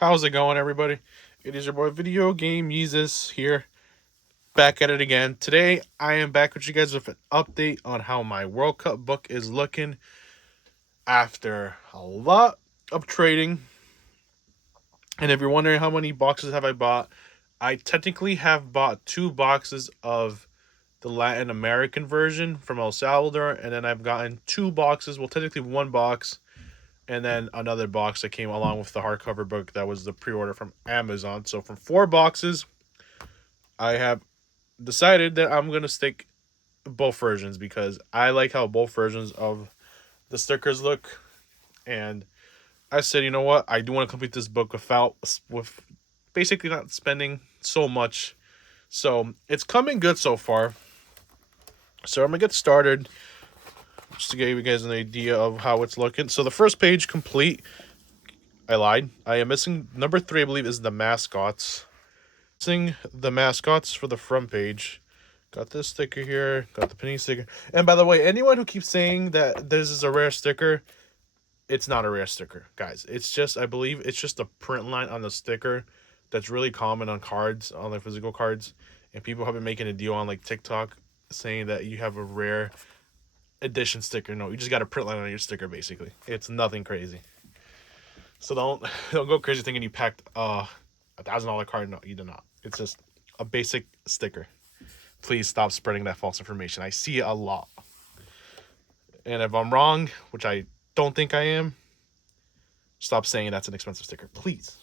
How's it going, everybody? It is your boy Video Game Yeezus here, back at it again. Today, I am back with you guys with an update on how my World Cup book is looking after a lot of trading. And if you're wondering how many boxes have I bought, I technically have bought 2 boxes of the Latin American version from El Salvador, and then I've gotten 2 boxes, well, technically 1 box, and then another box that came along with the hardcover book that was the pre-order from Amazon. So from 4 boxes, I have decided that I'm gonna stick both versions because I like how both versions of the stickers look, and I said, you know what, I do want to complete this book with basically not spending so much. So it's coming good so far. So I'm gonna get started just to give you guys an idea of how it's looking. So the first page complete. I lied. I am missing number 3. I believe is the mascots. Missing the mascots for the front page. Got this sticker here. Got the Panini sticker. And by the way, anyone who keeps saying that this is a rare sticker, it's not a rare sticker, guys. It's just, I believe, it's just a print line on the sticker that's really common on cards, on like physical cards. And people have been making a deal on like TikTok saying that you have a rare edition sticker. No, you just got a print line on your sticker, basically. It's nothing crazy. So don't go crazy thinking you packed $1,000 card. No, you do not. It's just a basic sticker. Please stop spreading that false information. I see it a lot. And if I'm wrong, which I don't think I am, stop saying that's an expensive sticker, please.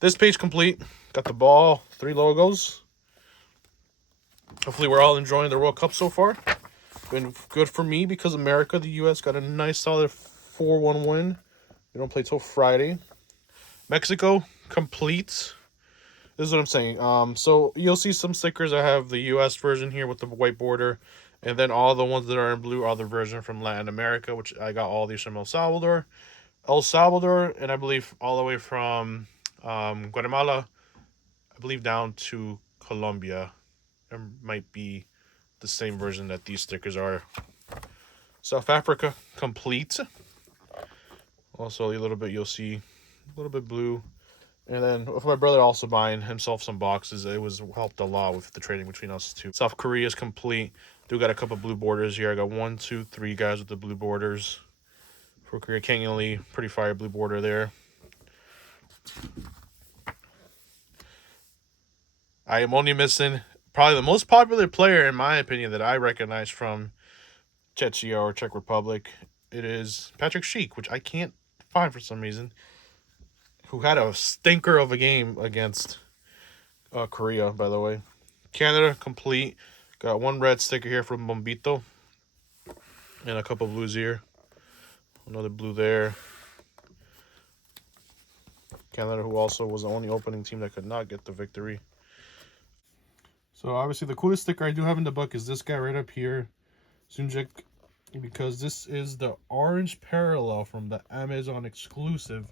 This page complete. Got the ball, 3 logos. Hopefully we're all enjoying the World Cup so far. Been good for me because America, the U.S. got a nice solid 4-1 win. We don't play till Friday. Mexico complete. This is what I'm saying. So you'll see some stickers. I have the U.S. version here with the white border, and then all the ones that are in blue are the version from Latin America, which I got all these from El Salvador, and I believe all the way from Guatemala, I believe down to Colombia. It might be the same version that these stickers are. South Africa complete. Also a little bit, you'll see a little bit blue. And then with my brother also buying himself some boxes, it was helped a lot with the trading between us two. South Korea is complete. Do got a couple blue borders here. I got 1, 2, 3 guys with the blue borders. For Korea, Kenyon Lee, pretty fire blue border there. I am only missing probably the most popular player, in my opinion, that I recognize from Czechia or Czech Republic. It is Patrick Schick, which I can't find for some reason, who had a stinker of a game against Korea, by the way. Canada complete. Got 1 red sticker here from Bombito. And a couple blues here. Another blue there. Canada, who also was the only opening team that could not get the victory. So obviously the coolest sticker I do have in the book is this guy right up here. Sunjek. Because this is the orange parallel from the Amazon exclusive,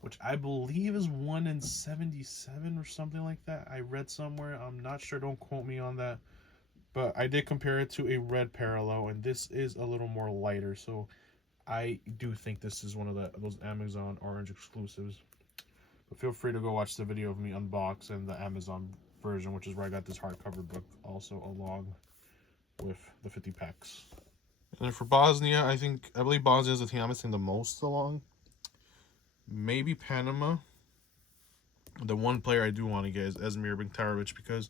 which I believe is 1 in 77 or something like that. I read somewhere. I'm not sure. Don't quote me on that. But I did compare it to a red parallel, and this is a little more lighter. So I do think this is one of those Amazon orange exclusives. But feel free to go watch the video of me unbox and the Amazon version, which is where I got this hardcover book also along with the 50 packs. And then for Bosnia, I believe Bosnia is the team I'm missing the most along. Maybe Panama. The one player I do want to get is Esmir Bintaravic because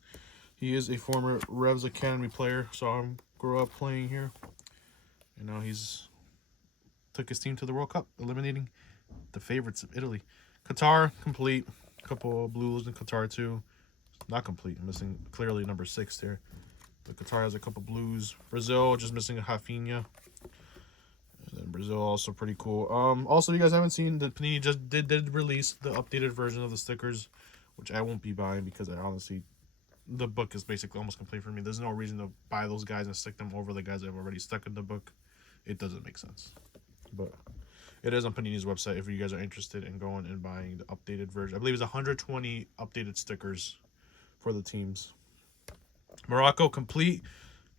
he is a former Revs Academy player. Saw him grow up playing here. And now he's took his team to the World Cup, eliminating the favorites of Italy. Qatar, complete. A couple of blues in Qatar too. Not complete. I'm missing clearly number 6 there. But Qatar has a couple blues. Brazil, just missing a Rafinha. And then Brazil also pretty cool. Also, you guys haven't seen, the Panini just did release the updated version of the stickers, which I won't be buying because I honestly, the book is basically almost complete for me. There's no reason to buy those guys and stick them over the guys I've already stuck in the book. It doesn't make sense. But it is on Panini's website if you guys are interested in going and buying the updated version. I believe it's 120 updated stickers for the teams. Morocco complete.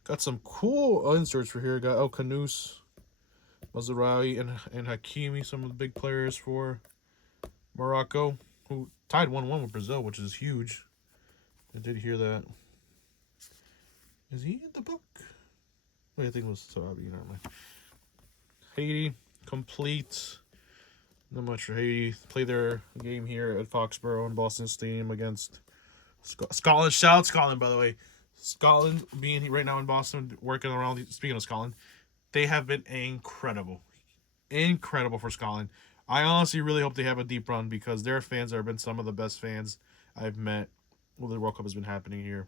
Got some cool inserts for here. Got El Kanous, Mazraoui, and Hakimi, some of the big players for Morocco. who tied 1-1 with Brazil, which is huge. I did hear that. Is he in the book? Wait, I think it was Sabi. Never mind. Haiti, complete. Not much for Haiti. Play their game here at Foxborough in Boston Stadium against Scotland. Shout out Scotland, by the way. Scotland being right now in Boston, working around. Speaking of Scotland, they have been incredible. Incredible for Scotland. I honestly really hope they have a deep run because their fans have been some of the best fans I've met while the World Cup has been happening here.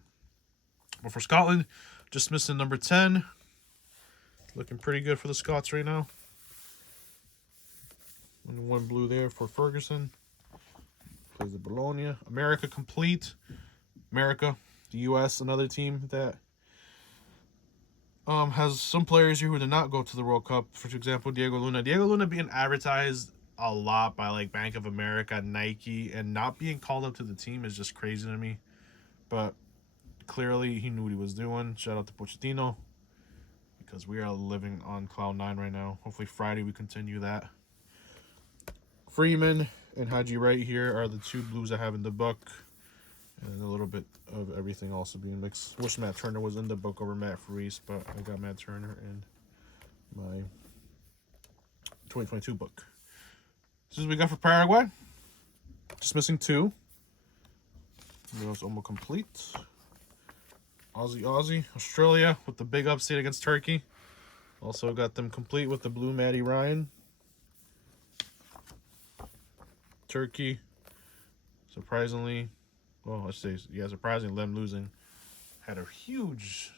But for Scotland, just missing number 10. Looking pretty good for the Scots right now. And one blue there for Ferguson. Plays the Bologna. America complete. America, the U.S., another team that has some players here who did not go to the World Cup. For example, Diego Luna. Diego Luna being advertised a lot by like Bank of America, Nike, and not being called up to the team is just crazy to me. But clearly he knew what he was doing. Shout out to Pochettino because we are living on cloud 9 right now. Hopefully Friday we continue that. Freeman and Haji Wright here are the two blues I have in the book. And a little bit of everything also being mixed. Wish Matt Turner was in the book over Matt Freese, but I got Matt Turner in my 2022 book. This is what we got for Paraguay. Just missing 2. Those almost complete. Aussie. Australia with the big upset against Turkey. Also got them complete with the blue Matty Ryan. Turkey, surprisingly, well, let's say, yeah, surprisingly, them losing had a huge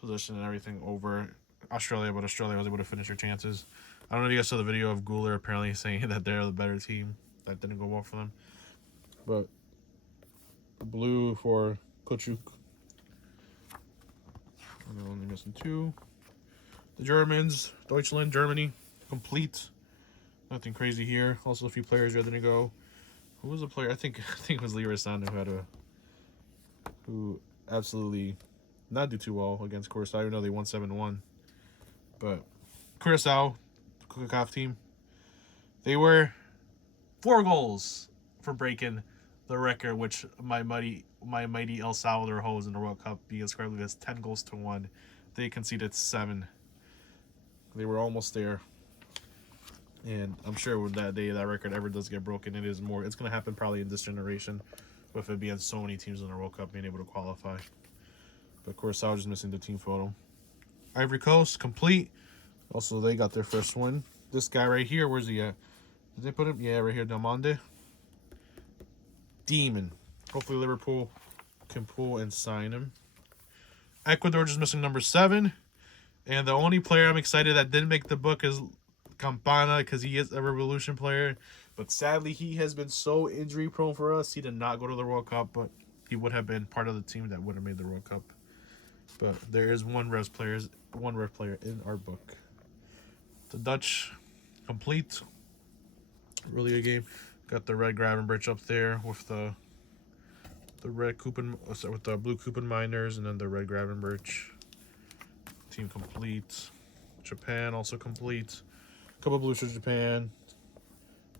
position and everything over Australia, but Australia was able to finish their chances. I don't know if you guys saw the video of Guler apparently saying that they're the better team. That didn't go well for them. But blue for Kuchuk. And they're only missing 2. The Germans, Deutschland, Germany, complete. Nothing crazy here. Also a few players ready to go. Who was the player? I think it was Leroy Sané who absolutely not do too well against Curacao, even though they won 7-1. But Curacao, CONCACAF team, they were 4 goals for breaking the record, which my mighty El Salvador holds in the World Cup, being described as 10 goals to 1. They conceded 7. They were almost there. And I'm sure when that day that record ever does get broken, it's going to happen probably in this generation, with it being so many teams in the World Cup being able to qualify. But Curacao just missing the team photo. Ivory Coast complete. Also, they got their first win. This guy right here, where's he at? Did they put him? Yeah, right here, Delmonte. Demon. Hopefully Liverpool can pull and sign him. Ecuador just missing number 7. And the only player I'm excited that didn't make the book is Campana, because he is a Revolution player. But sadly, he has been so injury prone for us. He did not go to the World Cup, but he would have been part of the team that would have made the World Cup. But there is one ref player in our book. The Dutch complete. Really a game. Got the red Gravenberch up there with the red Coupon, with the blue Coupon Miners, and then the red Gravenberch. Team complete. Japan also complete. A couple blues for Japan.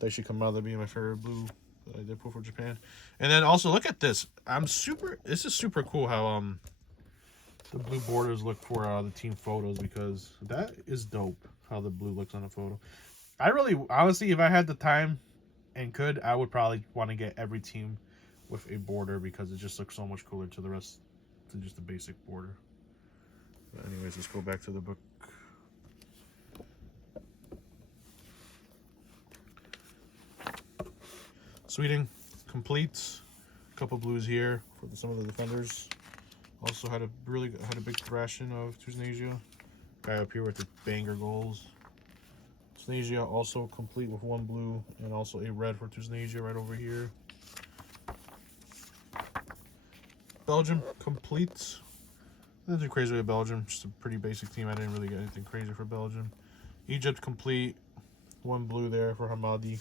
Daichi Kamada being my favorite blue that I did pull for Japan. And then also look at this. This is super cool how the blue borders look for the team photos, because that is dope how the blue looks on a photo. I really, honestly, if I had the time and could, I would probably want to get every team with a border, because it just looks so much cooler to the rest than just the basic border. But anyways, let's go back to the book. Sweden complete. A couple blues here for some of the defenders. Also had a big thrashing of Tunisia. Guy up here with the banger goals. Tunisia also complete with 1 blue and also a red for Tunisia right over here. Belgium complete. Nothing crazy with Belgium. Just a pretty basic team. I didn't really get anything crazy for Belgium. Egypt complete. 1 blue there for Hamadi.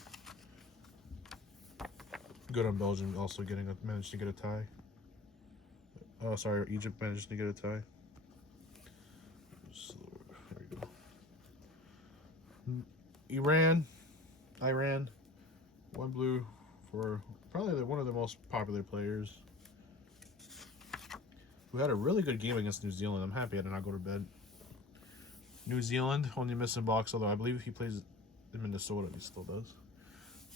Good on Belgium also managed to get a tie. Oh, sorry, Egypt managed to get a tie. So, there we go. Iran. 1 blue for probably one of the most popular players. We had a really good game against New Zealand. I'm happy I did not go to bed. New Zealand, only missing box, although I believe he plays in Minnesota. He still does.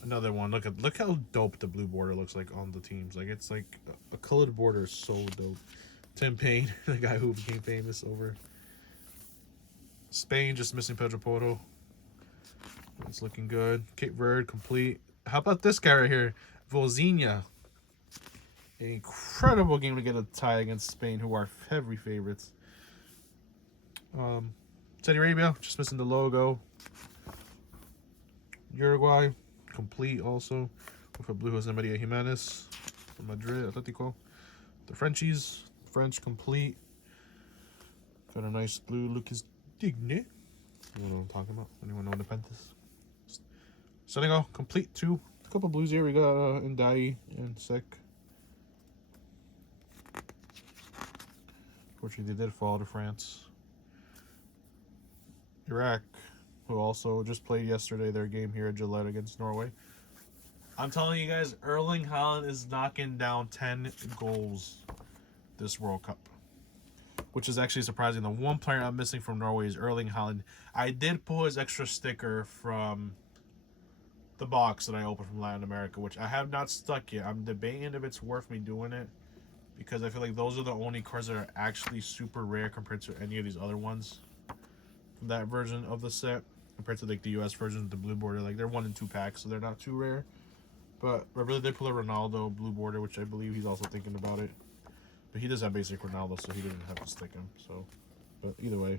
Another one. Look how dope the blue border looks like on the teams. Like it's like a colored border is so dope. Tim Payne, the guy who became famous over Spain, just missing Pedro Porto. It's looking good. Cape Verde complete. How about this guy right here, Volzinha? An incredible game to get a tie against Spain, who are heavy favorites. Saudi Arabia, just missing the logo. Uruguay, complete also. With a blue Jose Maria Jimenez from Madrid, Atletico. The Frenchies, French complete. Got a nice blue Lucas Digne. You know what I'm talking about? Anyone know Nepenthes? Senegal, complete too. A couple blues here. We got Ndai and Sek. Fortunately, they did fall to France. Iraq, who also just played yesterday their game here at Gillette against Norway. I'm telling you guys, Erling Haaland is knocking down 10 goals this World Cup, which is actually surprising. The one player I'm missing from Norway is Erling Haaland. I did pull his extra sticker from the box that I opened from Latin America, which I have not stuck yet. I'm debating if it's worth me doing it, because I feel like those are the only cards that are actually super rare compared to any of these other ones from that version of the set, compared to like the US version of the blue border. Like they're 1 and 2 packs, so they're not too rare. But I really did pull a Ronaldo blue border, which I believe he's also thinking about it. But he does have basic Ronaldo, so he didn't have to stick him. So, but either way,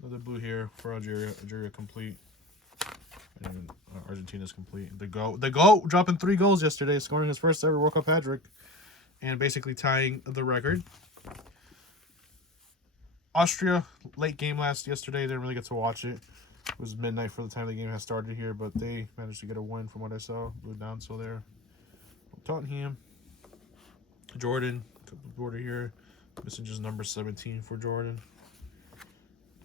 another blue here for Algeria. Algeria complete. And Argentina's complete. The GOAT dropping 3 goals yesterday, scoring his first ever World Cup hat-trick, and basically tying the record. Austria, late game yesterday. Didn't really get to watch it. It was midnight for the time the game has started here, but they managed to get a win from what I saw. Blue down, so there. Tottenham. Jordan, border here. Missing just number 17 for Jordan.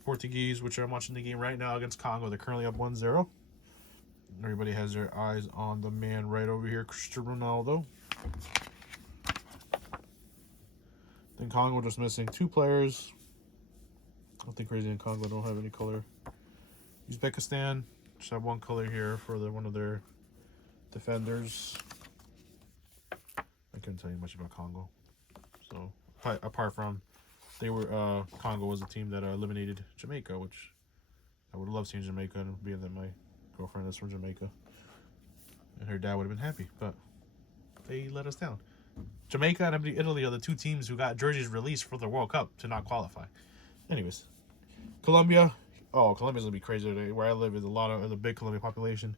Portuguese, which I'm watching the game right now against Congo. They're currently up 1-0. Everybody has their eyes on the man right over here, Cristiano Ronaldo. Then Congo just missing 2 players. Nothing crazy in Congo. Don't have any color. Uzbekistan just have 1 color here for one of their defenders. I couldn't tell you much about Congo. So apart from Congo was a team that eliminated Jamaica, which I would love seeing Jamaica, and being that my girlfriend is from Jamaica, and her dad would have been happy, but they let us down. Jamaica and Italy are the 2 teams who got jerseys released for the World Cup to not qualify. Anyways, Colombia. Oh, Colombia's gonna be crazy today. Where I live is a lot of the big Colombian population.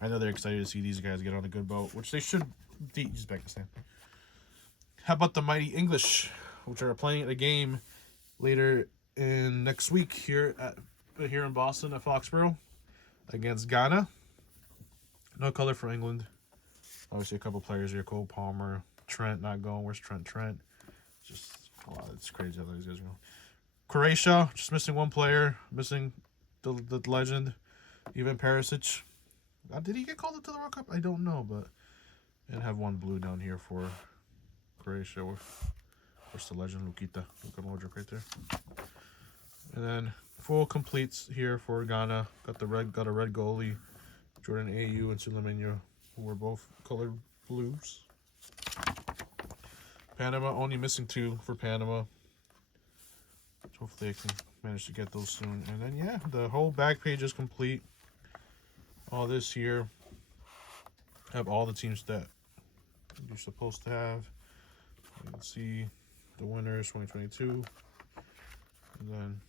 I know they're excited to see these guys get on a good boat, which they should beat Uzbekistan. How about the mighty English, which are playing a game later in next week here in Boston at Foxborough against Ghana. No color for England. Obviously, a couple players here: Cole Palmer, Trent not going. Where's Trent? Trent. Just wow, it's crazy how these guys are going. Croatia just missing 1 player, missing the legend, Ivan Perisic. Did he get called up to the World Cup? I don't know, but and have 1 blue down here for Croatia. Where's the legend, Luka Modric right there. And then full completes here for Ghana. Got a red goalie, Jordan Ayew and Sulemania, who were both colored blues. Panama only missing 2 for Panama. Hopefully I can manage to get those soon. And then yeah, the whole back page is complete. All this here have all the teams that you're supposed to have. You can see the winners 2022. And then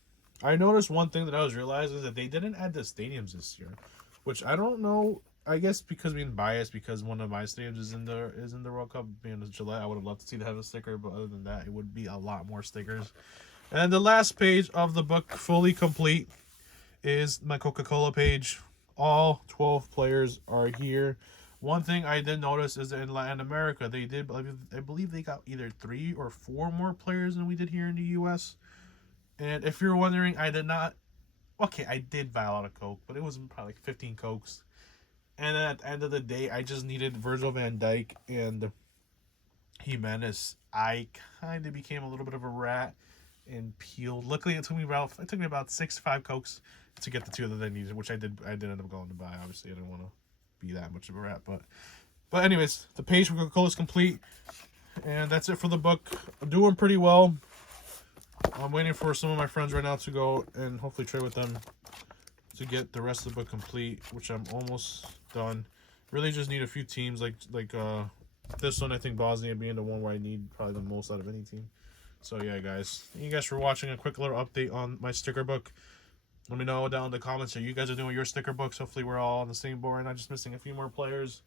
I noticed one thing that I was realizing is that they didn't add the stadiums this year, which I don't know. I guess because being biased, because one of my stadiums is in the World Cup, being a Gillette, I would have loved to see that have a sticker. But other than that, it would be a lot more stickers. And the last page of the book, fully complete, is my Coca-Cola page. All 12 players are here. One thing I did notice is that in Latin America, I believe they got either 3 or 4 more players than we did here in the U.S. And if you're wondering, I did buy a lot of Coke, but it was probably like 15 Cokes. And at the end of the day, I just needed Virgil van Dijk and Jimenez. I kind of became a little bit of a rat and peeled. Luckily, it took me about 6 to 5 cokes to get the two that I needed, which I did. I did end up going to buy. Obviously, I didn't want to be that much of a rat, but anyways, the page for Coca-Cola is complete, and that's it for the book. I'm doing pretty well. I'm waiting for some of my friends right now to go and hopefully trade with them to get the rest of the book complete, which I'm almost done. Really just need a few teams like this one. I think Bosnia being the one where I need probably the most out of any team. So yeah, guys, thank you guys for watching a quick little update on my sticker book. Let me know down in the comments how you guys are doing your sticker books. Hopefully we're all on the same board and not just missing a few more players.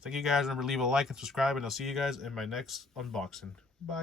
Thank you guys. Remember, leave a like and subscribe, and I'll see you guys in my next unboxing. Bye.